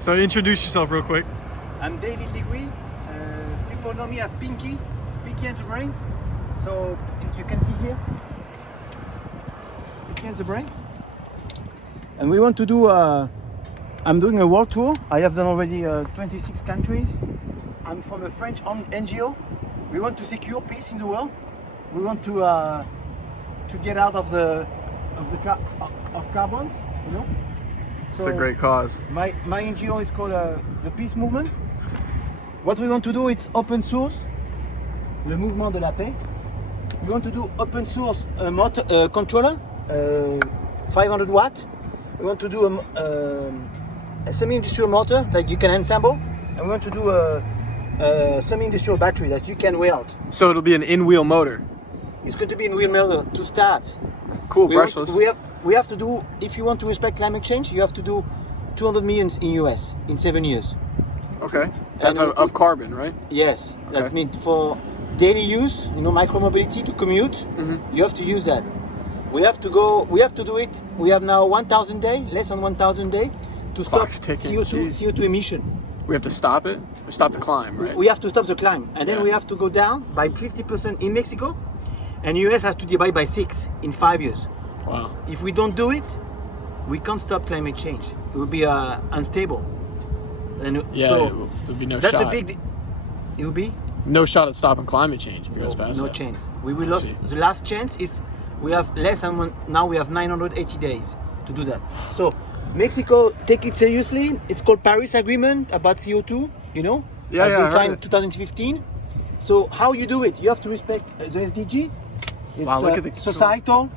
So introduce yourself real quick. I'm David Ligui. People know me as Pinky as the Brain. So you can see here, Pinky as the Brain. And we want to do, I'm doing a world tour. I have done already 26 countries. I'm from a French NGO. We want to secure peace in the world. We want to get out of carbons, you know. It's a great cause. My NGO is called the Peace Movement. What we want to do is open source, le mouvement de la paix. We want to do open source motor controller, 500 watt. We want to do a semi-industrial motor that you can assemble, and we want to do a semi-industrial battery that you can weld. So it'll be an in-wheel motor. It's going to be in wheel motor to start. Cool, brushless. We have to do, if you want to respect climate change, you have to do 200 million in US in 7 years. Okay, that's of carbon, right? Yes, Okay. that means for daily use, you know, micromobility to commute, you have to use that. We have to do it. We have now 1,000 days, less than 1,000 days to stop Clock's ticking, CO2 emission. We have to stop it, or stop the climb, right? We have to stop the climb, and then Yeah. we have to go down by 50% in Mexico, and US has to divide by 6 in 5 years. Wow. If we don't do it, we can't stop climate change. It will be unstable. And Yeah, so there'll be no that's shot. a big. It will be No shot at stopping climate change if you guys pass no that. chance. We will I lose. see. The last chance is we have less than one. Now we have 980 days to do that. So Mexico, take it seriously. It's called Paris Agreement about CO2. You know. Yeah, It's yeah, I been heard signed in it. 2015. So how you do it? You have to respect the SDG. It's Wow, look at the societal.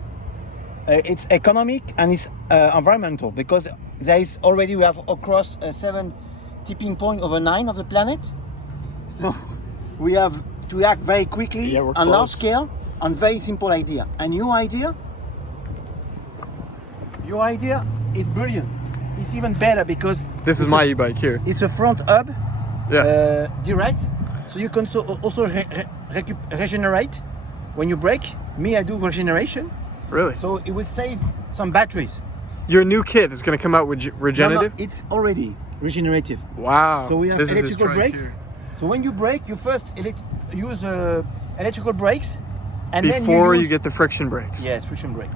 It's economic and it's environmental, because there is already we have across 7 tipping point over 9 of the planet. So we have to act very quickly Yeah, we're on large close. scale on very simple idea. And your idea is brilliant. It's even better because This is my e-bike here. it's a front hub Yeah. direct, so you can also regenerate when you brake. Me, I do regeneration, Really? so it will save some batteries. Your new kit is going to come out with regenerative? No, it's already regenerative. Wow. So we have This is his electrical trike brakes. here. So when you brake, you first use electrical brakes, and Before then you get the friction brakes. yes, friction brake.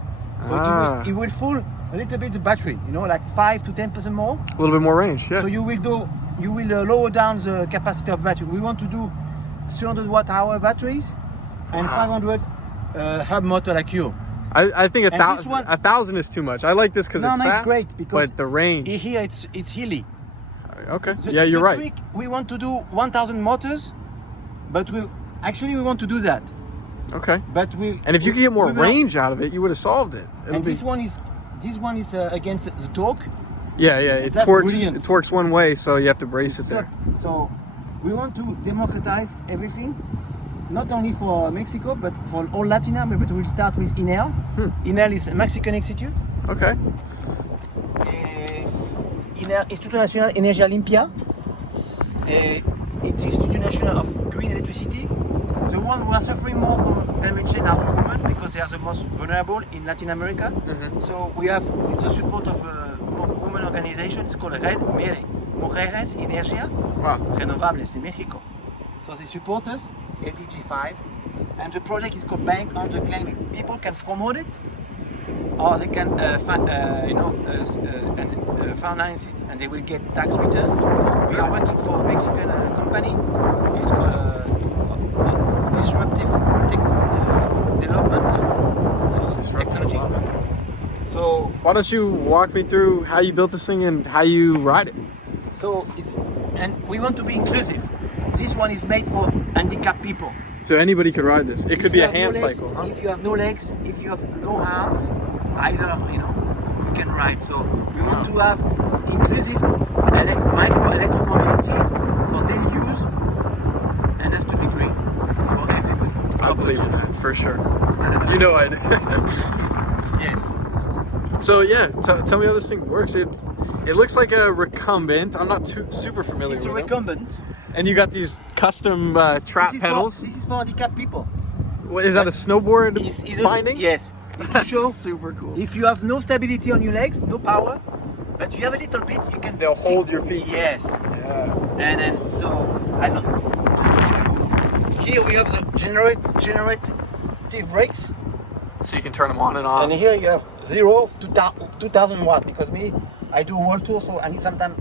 So Ah. it will full a little bit the battery, you know, like 5 to 10% more. A little bit more range, yeah. So you will lower down the capacity of battery. We want to do 300 watt-hour batteries and Wow. 500 hub motor like you. I think And this one- 1,000 is too much. I like this because No, it's no, fast, it's great because but the range. Here it's hilly. Okay, The- yeah, you're the right. trick, we want to do 1,000 motors, but we want to do that. Okay. But we And if you could get more we will- range out of it, you would have solved it. It'll And be- this one is against the torque. yeah, it that's torques. brilliant. It torques one way, so you have to brace it there. So we want to democratize everything, not only for Mexico but for all Latin America. But we'll start with INEL. INEL is a Mexican institute. Okay. INEL, Instituto Nacional Energía Limpia. It's Institute National of Green Electricity. The one who are suffering more from climate change are the women, because they are the most vulnerable in Latin America. So we have, with the support of a women organization, it's called Red Mere, Mujeres Energía Wow. Renovables de Mexico. So they support us, SDG 5, and the project is called Bank on the Climate. People can promote it, or they can finance it, and they will get tax return. We are working for a Mexican company. It's called Disruptive Development. So Disruptive technology. Development. So Why don't you walk me through how you built this thing and how you ride it? and we want to be inclusive. This one is made for handicapped people. So anybody could ride this. It could If be you a have no hand legs, cycle, huh? If you have no legs, if you have no arms, either, you can ride. So we want to have inclusive micro electromobility for daily use, and has to be green for everybody. I believe in that, for sure. You know I do. Yes. So yeah, tell me how this thing works. It looks like a recumbent. I'm not super familiar It's a with it. recumbent. And you got these custom trap pedals. This is for handicapped people. What, is that a snowboard It's binding? Yes. It's to That's show super cool. if you have no stability on your legs, no power, but you have a little bit. You can. They'll stick- hold your feet to it. Yes. Yeah. And then so I know. Just to show you. Here we have the generative brakes, So you can turn them on and off. and here you have 0 to 2000 watt. Because me, I do world tour, so I need some time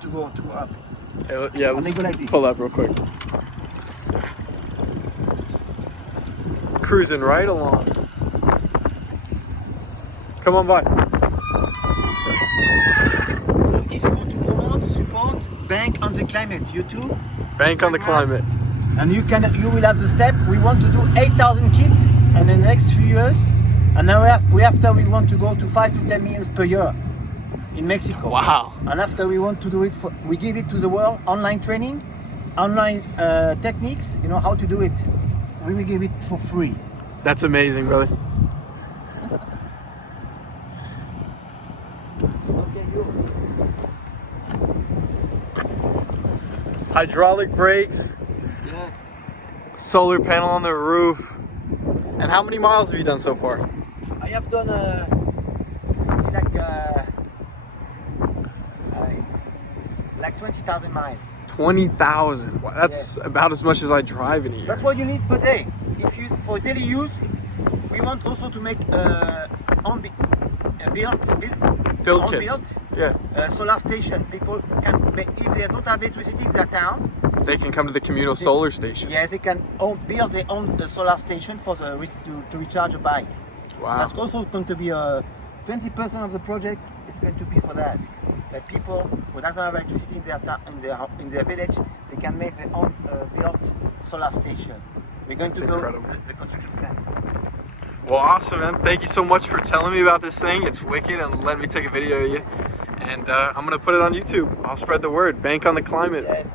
to go to up. Yeah, let's me go like this. pull up real quick. Cruising right along. Come on by. So if you want to promote, support, bank on the climate, YouTube. Bank on the climate. And you will have the step. We want to do 8,000 kits in the next few years, and then after we want to go to 5 to 10 million per year in Mexico. Wow. And after we want to do it, we give it to the world. Online training, online techniques. You know how to do it. We will give it for free. That's amazing, brother. Okay, yours. Hydraulic brakes, Yes. solar panel on the roof. And how many miles have you done so far? I have done something like 20,000 miles. 20,000. Wow, that's about as much as I drive in a year. That's what you need per day. If you for daily use, we want also to make Build on kits. built Yeah. solar station. People can make, if they don't have electricity in their town, They can come to the communal solar station. yes, they can build their own solar station for to recharge a bike. Wow. That's also going to be 20% of the project. It's going to be for that. That people who doesn't have electricity in their village, they can make their own built solar station. We're going That's to go incredible. the construction plan. Well, awesome, man. Thank you so much for telling me about this thing. It's wicked, and letting me take a video of you. And I'm going to put it on YouTube. I'll spread the word. Bank on the climate. Yes.